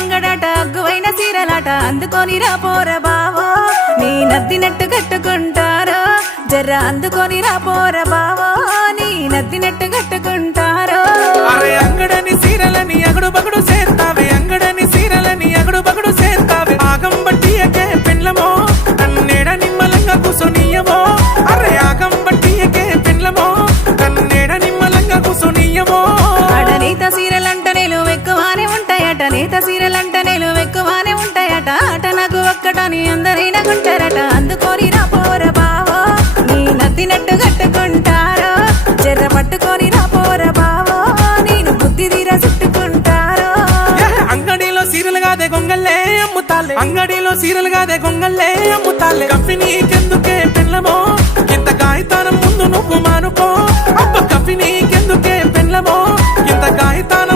అంగడాట అగ్గువైన సీరలాట అందుకొని రా పోర బావో నీ నద్దినట్టు కట్టుకుంటారో జర్ర అందుకొని రా పోర బావో నీ నద్దినట్టు కట్టుకుంటారో అరే అంగడని సీరలని అగడు బగడు చేస్తావే అంగడని సీరలని అగడు బగడు చేస్తావే ఆగం బట్టియకే పెండ్లమో కన్నేడ నిమ్మలంగా కూసోనియమో అరే ఆగం బట్టియకే పెండ్లమో కన్నేడ నిమ్మలంగా కూసోనియమో నేత సీరలంట నేను ఎక్కువనే ఉంటాయట నేత సీరలంట నేను ఎక్కువనే ఉంటాయట అట నాకు ఒక్కటని అందరైనా కొంటారట అందుకొని నా పోర బావో నీ నద్దినట్టు కట్టుకుంటారో జర్ర పట్టుకొని నా పోర బావో నేను బుద్ధి తీర చుట్టుకుంటారో అంగడిలో సీరలు కాదే గొంగల్లే అమ్ముతాలే అంగడిలో సీరలు కాదే గొంగల్లే అమ్ముతాలే కంపెనీకెందుకే పెండ్లమో ఇంత కాగితానం ముందు నువ్వు మానుకో అబ్బ కంపెనీకెందుకే పెండ్లమో ఇంత కాగితానం